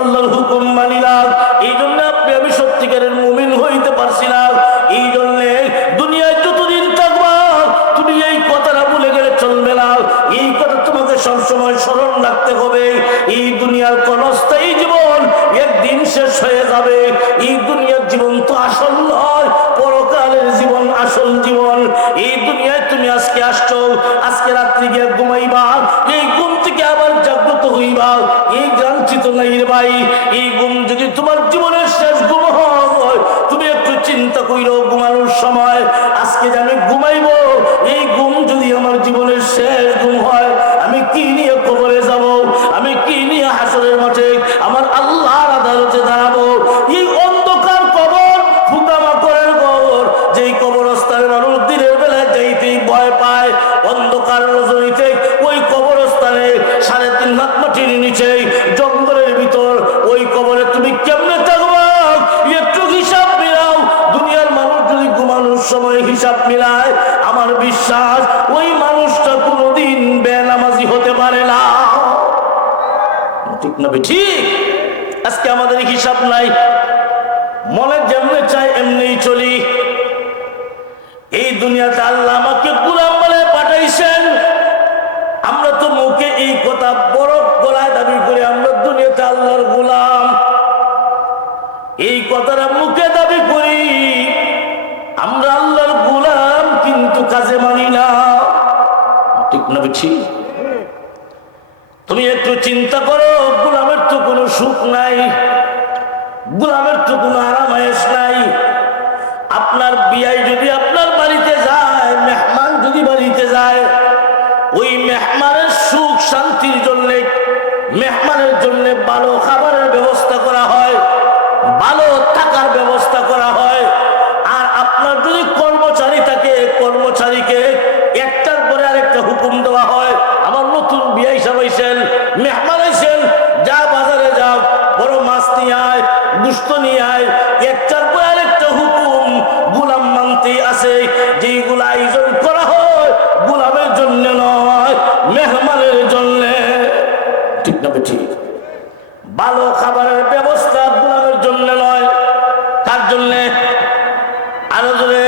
আল্লাহর হুকুম মানি না এই জন্য আপনি আমি সত্যিকারের মুমিন হইতে পারছি না। এই গুম যদি তোমার জীবনের শেষ গুম হয় তুমি একটু চিন্তা করিল ঘুমানোর সময়। তুমি কেমনে একটু হিসাব মিলাও। দুনিয়ার মানুষ যদি ঘুমানোর সময় হিসাব মিলায়, আমার বিশ্বাস ওই মানুষটা কোনোদিন বেনামাজি হতে পারে না। ঠিক না ঠিক? আজকে আমাদের হিসাব নাই। মনে যেমনে চাই এমনি চলি। এই দুনিয়াতে আল্লাহ আমাকে পুরা এই কথাটা মুখে দাবি করি। আমরা আল্লাহর গুলাম, কিন্তু কাজে মানি না। ঠিক না বুঝছি তুমি একটু চিন্তা করো, গোলামের তো কোনো সুখ নাই। গোলামের তো কোনো আরাম তার জন্যে আরও জোরে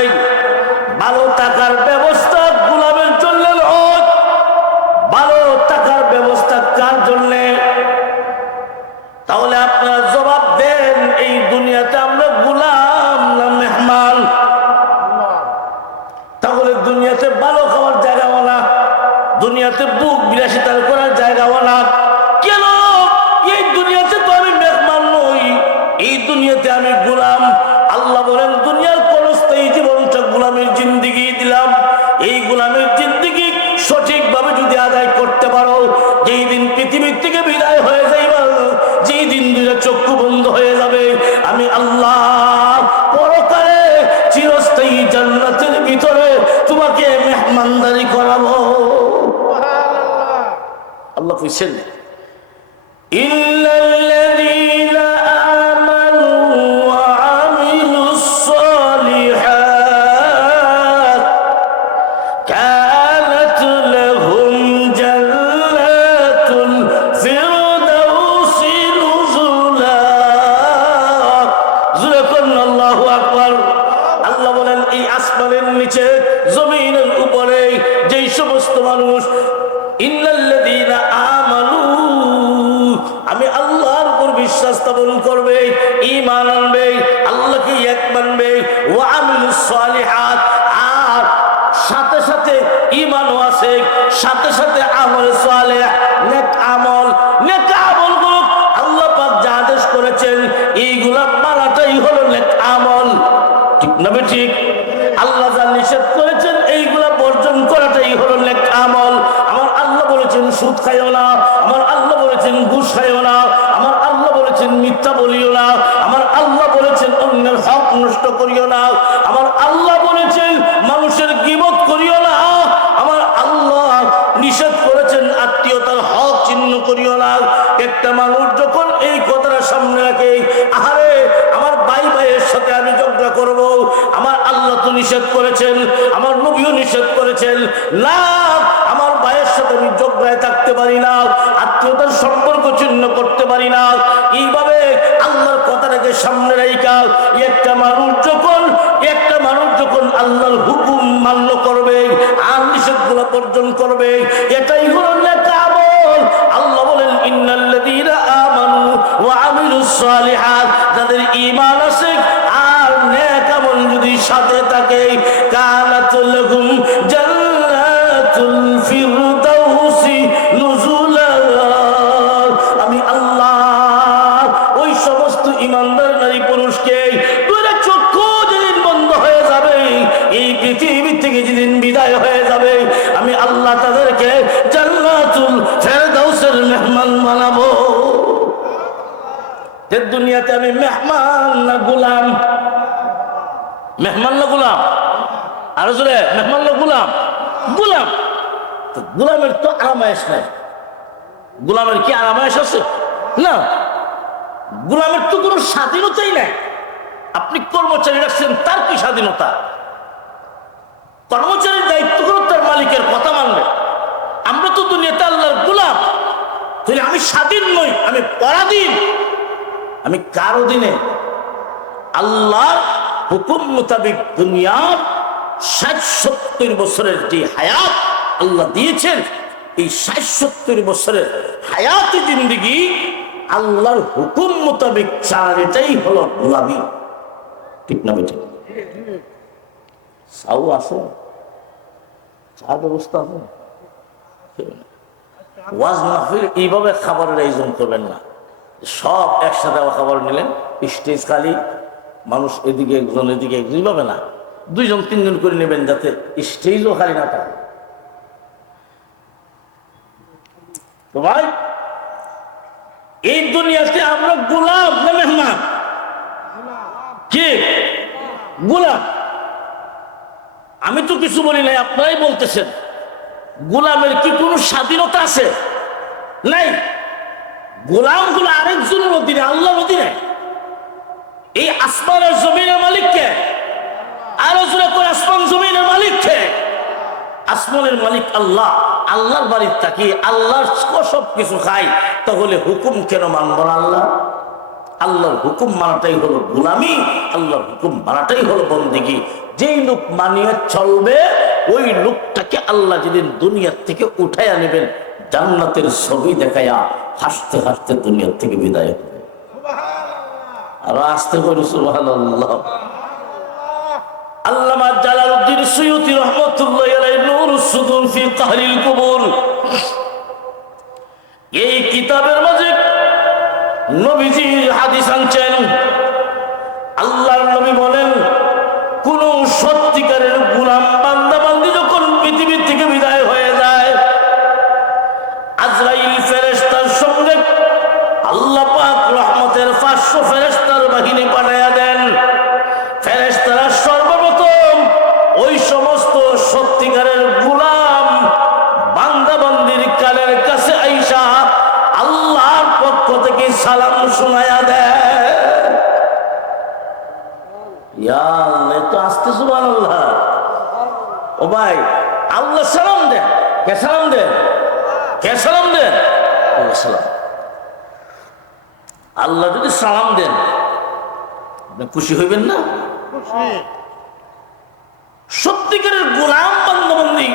için আমালুস সালিহাত না আমার ভাইয়ের সাথে আমি ঝগড়ায় থাকতে পারি না, আত্মীয়তার সম্পর্ক ছিন্ন করতে পারি না। এইভাবে আল্লাহর কথাটাকে সামনে রাইকা একটা মানুষ যখন, একটা মানুষ যখন আল্লাহর হুকুম মান্য করবে, আর নিষেধগুলো বর্জন করবে, এটাই হলো নেতা আল্লাহ বলেন, ইন্নাল্লাযীনা আমানু ওয়া আমিলুস সালিহাত যাদের ঈমান থেকে যেদিন বিদায় হয়ে যাবে, আমি আল্লাহ তাদেরকে জান্নাতুল ফেরদাউসের মেহমান বানাবো। যে দুনিয়াতে আমি মেহমান না গোলাম? মেহমান না গোলাম? আরও জোরে, মেহমান না গোলাম? গোলাম। তো গোলামের তো আরামায়েশ নাই। গোলামের কি আরামায়েশ আছে? না। গোলামের তো কোনো স্বাধীনতাই নাই। আপনি কর্মচারী রাখছেন, তার কি স্বাধীনতা? কর্মচারীর দায়িত্ব করো তার মালিকের কথা মানবে। আমরা তো দুনিয়াতে আল্লাহর গোলাম। তাহলে আমি স্বাধীন নই, আমি পরাধীন। আমি কার অধীনে আল্লাহর হুকুম মোতাবেক দুনিয়ার ষাট সত্তর বছরের যে হায়াত আল্লাহ দিয়েছেন, এই ষাট সত্তর বছরের হায়াতি জিন্দিগি আল্লাহর হুকুম মোতাবেক চার এটাই হলো গোলামি। ঠিক না বেঠিক? সাউ আছে চা ব্যবস্থা আছে ওয়াজ মাহফিল এইভাবে খাবারের আয়োজন করবেন না। সব একসাথে খাবার নিলেন, স্টেজ খালি, মানুষ এদিকে একজন এদিকে একজন, এইভাবে না। দুইজন, তিনজন করে নেবেন যাতে স্টেজও খালি না থাকে তো ভাই, এই দুনিয়াতে আমরা গোলাম না মেহমান? কি? গোলাম আমি তো কিছু বলি নাই, আপনারাই বলতেছেন। গোলামের কি কোনো স্বাধীনতা আছে? নাই। গোলামগুলো আরেকজনের অধীনে আল্লাহর অধীনে এই আসমানের জমিনের মালিককে আরও জোরে করে, আসমান জমিনের মালিককে আসমানের মালিক আল্লাহ। আল্লাহর বাড়ির থাকি, আল্লাহর সব কিছু খাই, তাহলে হুকুম কেন মানব আল্লাহ? আল্লাহর হুকুম মানাটাই হলো গোলামি আল্লাহর হুকুম মানাটাই হলো বন্দিগি। যেই লোক মানিয়ে চলবে ওই লোকটাকে আল্লাহ যেদিন দুনিয়ার থেকে উঠাইয়া নেবেন জান্নাতের ছবি দেখাইয়া হাসতে হাসতে দুনিয়ার থেকে বিদায় হবে। আর আসতে করে আল্লাহ আল্লামা জালালউদ্দিন সুয়ুতি রহমাতুল্লাহ আলাইহি নূর সুদুর ফি কুবুর। এই কিতাবের মাঝে নবীজির হাদিস আনছেন। আল্লাহর নবী বলেন কে সালাম দেন? আল্লাহ সালাম। আল্লাহ যদি সালাম দেন আপনি খুশি হইবেন না? সত্যিকারের গোলাম বান্ধবন্দি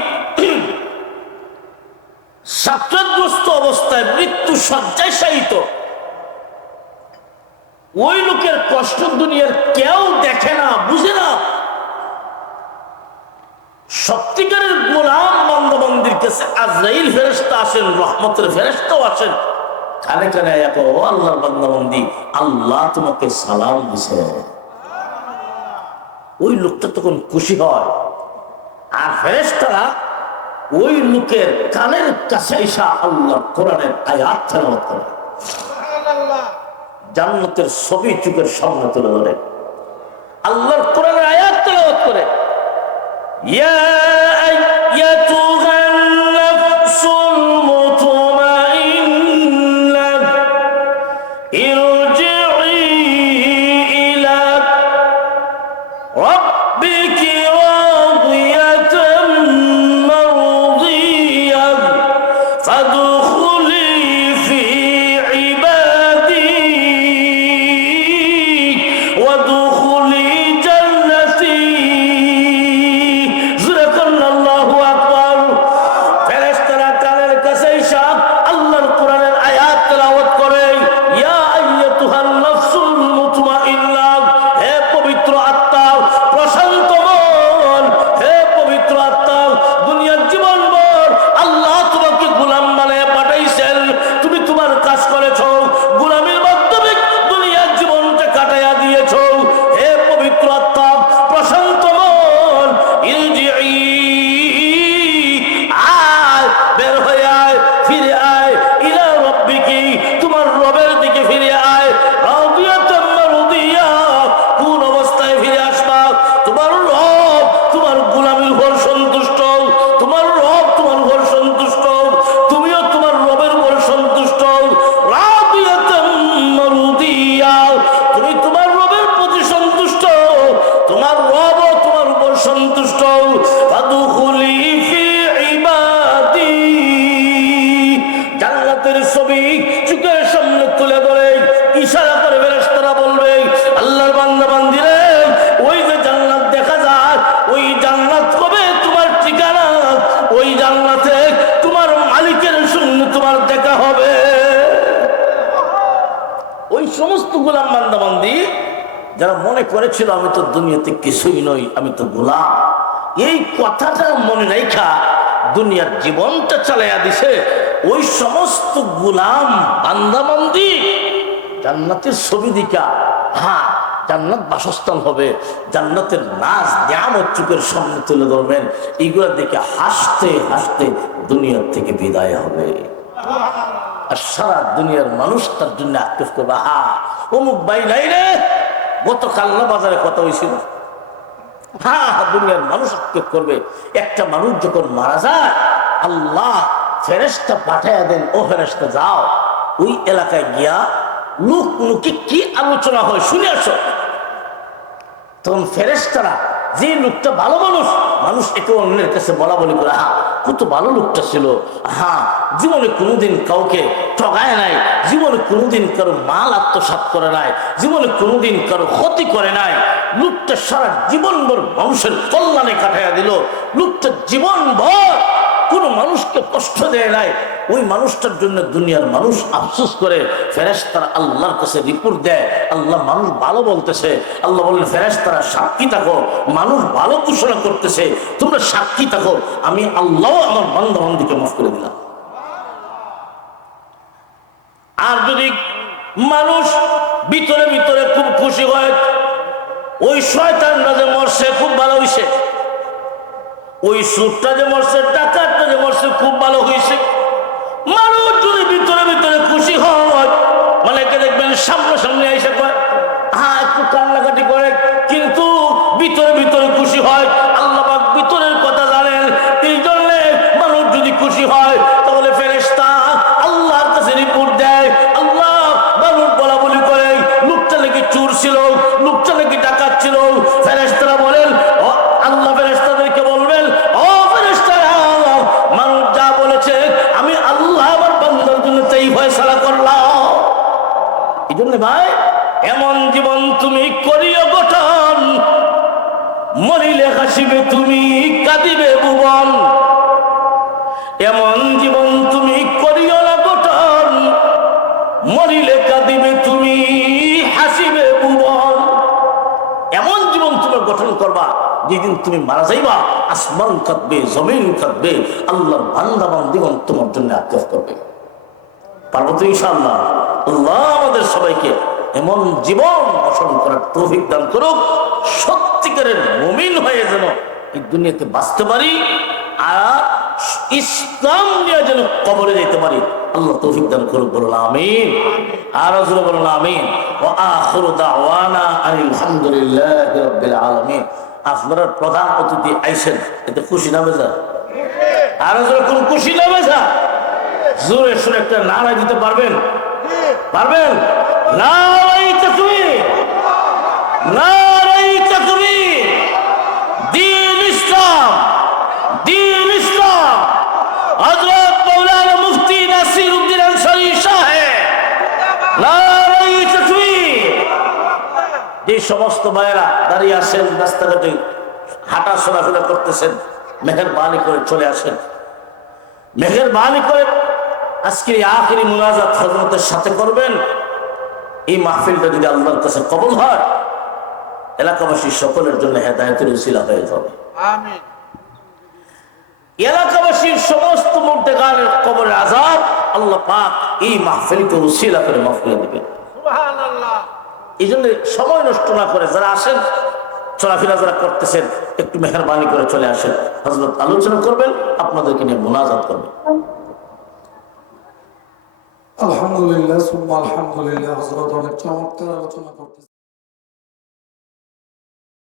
সাক্ষাৎগ্রস্ত অবস্থায় মৃত্যু সজ্জায় শায়িত। ওই লোকের কষ্ট দুনিয়ার কেউ দেখে না বুঝে না। সত্যিকারের গোলাম বান্ধবন্দির কাছে আজরাইল ফেরেস্তা আসেন রহমতের ফেরেস্তাও আসেন। কানে কানে এক ও আল্লাহর বান্দাবন্দি আল্লাহ তোমাকে সালাম দিছে। ওই লোকটা তখন খুশি হয়। আর ফেরেস্তারা ওই লোকের কানের কাছে এসা আল্লাহ কোরআনের আয়াত তেলাওয়াত করে। জান্নাতের ছবি চুকের সামনে তুলে ধরে। আল্লাহর কোরআনের আয়াত তেলাওয়াত করে। ইয়া ইশারা করে ফেরেশতারা বলবে, আল্লাহর বান্দা বান্দিরে, ওই যে জান্নাত দেখা যায়, ওই জান্নাত কবে তোমার ঠিকানা? ওই জান্নাতে তোমার মালিকের সঙ্গে তোমার দেখা হবে। ওই সমস্ত গোলাম বান্দাবান্দি যারা মনে করেছিল, আমি তো দুনিয়াতে কিছুই নই, আমি তো গোলাম। এই কথাটা মনে রেখা দুনিয়ার জীবনটা চালাইয়া দিছে। ওই সমস্ত গোলাম বান্দাবান্দি জান্নাতের ছবি দিকা হ্যাঁ জান্নাত বাসস্থান হবে। জান্নাতের নাচ নিয়ামত চুকের সামনে তুলে ধরবেন। এইগুলা দেখে হাসতে হাসতে দুনিয়ার থেকে বিদায় হবে। আর সারা দুনিয়ার মানুষ তার জন্য আক্ষেপ করবে হা অমুক বাই নাই রে গত কাল্লা বাজারে কথা হয়েছিল। হ্যাঁ হ্যাঁ, দুনিয়ার মানুষ আক্ষেপ করবে। একটা মানুষ যখন মারা যায় আল্লাহ ফেরেস্তা পাঠাইয়া দেন ও ফেরেস্তা যাও। ওই এলাকায় গিয়া লোক মুখে কি আলোচনা হয়? শুনে আসো। তখন ফেরেস্তারা যে লোকটা ভালো মানুষ মানুষ একে অন্যের কাছে বলা বলি করে হ্যাঁ কত ভালো লোকটা ছিল। হ্যাঁ জীবনে কোনোদিন কাউকে ঠগায় নাই। জীবনে কোনোদিন কারও মাল আত্মসাত করে নাই। জীবনে কোনোদিন কারও ক্ষতি করে নাই। লোকটা সারা জীবনভর মানুষের কল্যাণে কাটাইয়া দিল। লোকটা জীবনভর কোনো মানুষকে কষ্ট দেয় নাই। ওই মানুষটার জন্য দুনিয়ার মানুষ আফসোস করে, ফেরেশতারা আল্লাহর কাছে রিপোর্ট দেয়, আল্লাহ মানুষ ভালো বলতেছে, আল্লাহ বললেন, ফেরেশতারা, সাক্ষী থাকো, মানুষ ভালো ঘোষণা করতেছে, তোমরা সাক্ষী থাকো, আমি আল্লাহ আমার বান্ধব বান্ধবকে মাফ করে দিলাম। আর যদি মানুষ ভিতরে ভিতরে খুব খুশি হয়, ওই শয়তানরা যে মরছে, খুব ভালো হইছে। ওই সুরটা যে মরছে টাকাটা যে মরছে, খুব ভালো হয়েছে। মানুষ যদি ভিতরে ভিতরে খুশি হয় মানে দেখবেন সামনে সামনে এসে কয় মরিলে হাসিবে তুমি, কাঁদিবে ভুবন এমন জীবন তুমি করিও না গঠন মরিলে কাঁদিবে তুমি, হাসিবে ভুবন এমন জীবন তুমি গঠন করবা, যেদিন তুমি মারা যাইবা, আসমান কাঁদবে, জমিন কাঁদবে, আল্লাহর বান্দা বান্দিগণ তোমার জন্য আত্মীয় করবে। পারব তো আল্লাহ আমাদের সবাইকে এমন জীবন গঠন করার তৌফিক দান করুক। সত্যিকারের মমিন হয়ে যেন এই দুনিয়াতে বাঁচতে পারি আর ইসলাম নিয়ে যেন কবরে যেতে পারি। আল্লাহ তৌফিক দান করুক, বলুন আমিন। আর জোরে বলুন আমিন। ও আখিরু দাওয়ানা আলহামদুলিল্লাহি রাব্বিল আলামিন। আপনারা প্রধান অতিথি আইছেন, এতে খুশি না বেজা? আর জোরে কোন খুশি না বেজা? জোরে সুরে একটা নারা দিতে পারবেন? পারবেন? নারাই তাকবীর নারাই তাকবীর দিন ইসলাম দিন ইসলাম হযরত মাওলানা মুফতি নাসির উদ্দিন আনসারী সাহেব নারাই তাকবীর যে সমস্ত ভাইয়েরা দাঁড়িয়ে আসেন রাস্তাঘাটে হাঁটা চলাফেরা করতেছেন মেহরবানি করে চলে আসেন। মেহরবানি করে আজকে এই আখেরি মুনাজাত হজরতের সাথে করবেন এই মাহফিলটা যদি আল্লাহর কাছে কবল হয় এলাকাবাসী সকলের জন্য হেদায়তের উসিলা হয়ে যাবে। এলাকাবাসীর সমস্ত মুর্দেগানের কবরের আজাব আল্লাহ পাক এই মাহফিলকে উসিলা করে মাফ করে দিবেন। সুবহানাল্লাহ এই জন্য সময় নষ্ট না করে যারা আসেন, চলাফেরা যারা করতেছেন, একটু মেহরবানি করে চলে আসেন। হজরত আলোচনা করবেন, আপনাদেরকে নিয়ে মোনাজাত করবেন। আলহামদুলিল্লাহ আলহামদুলিল্লাহ হজরত অনেক চমৎকার আলোচনা করতেছে